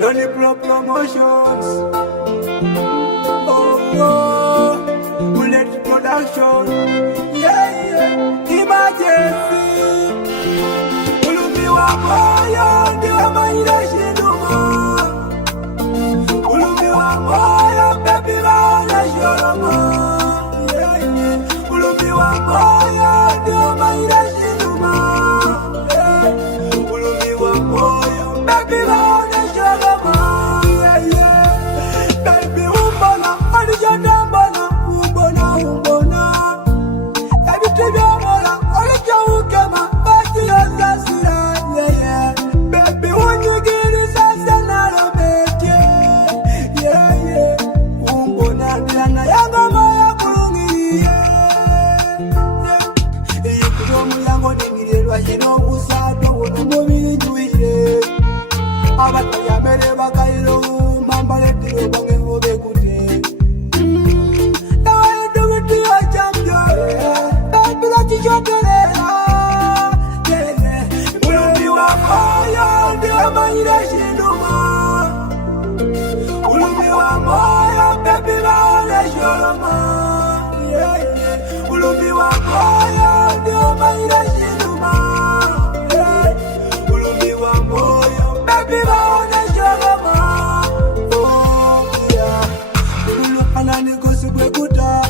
None promotions. Oh, bullet production. Yeah. Emergency. Ulumi wa moyo ndio maisha shinduma. Ulumi wa moyo baby bana shoroma. Yeah. Ulumi wa moyo ndio maisha shinduma. Ulumi wa moyo baby bana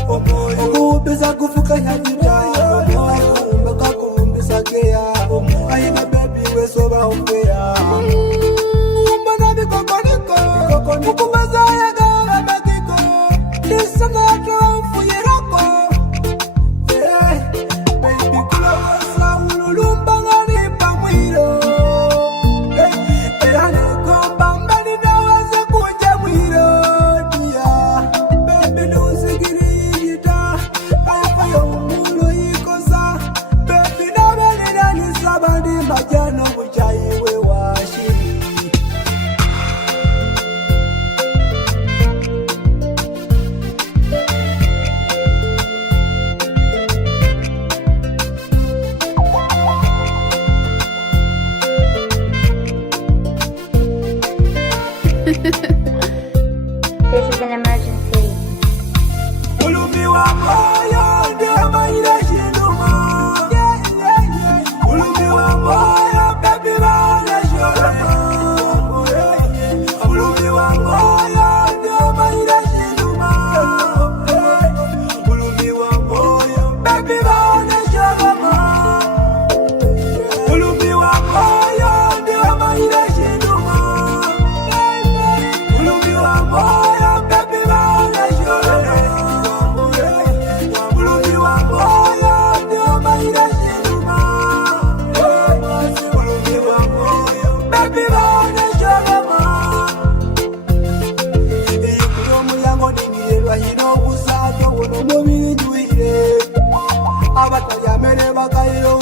okuwupiza kufukanya jitaya mpaka kuwumbisa keya ayina bebi wesoba ofeya mbona bikokoniko mukumaza yagala magiko nisana yatawufuyirako baby kula wasa ululumba ngani pamwiro era nekomba mbali naweza kuja mwiro dia baby nusigiri majano bujayiwe washiri This is an emergency. Ulumi wa moyo ndio maisha shinduma. Ulumi wa moyo baby bana shoroma. Ulumi wa moyo ndio maisha shinduma. Ulumi wa moyo baby bana shoroma. Ulumi wa moyo ndio maisha shinduma. Ulumi wa moyo baby bana shoroma. Ulumi wa moyo ndio maisha shinduma. Ulumi wa moyo baby bana shoroma. Ikudomu yango ningirwa hino busato wono mubiri njuire abatayamere bakayiro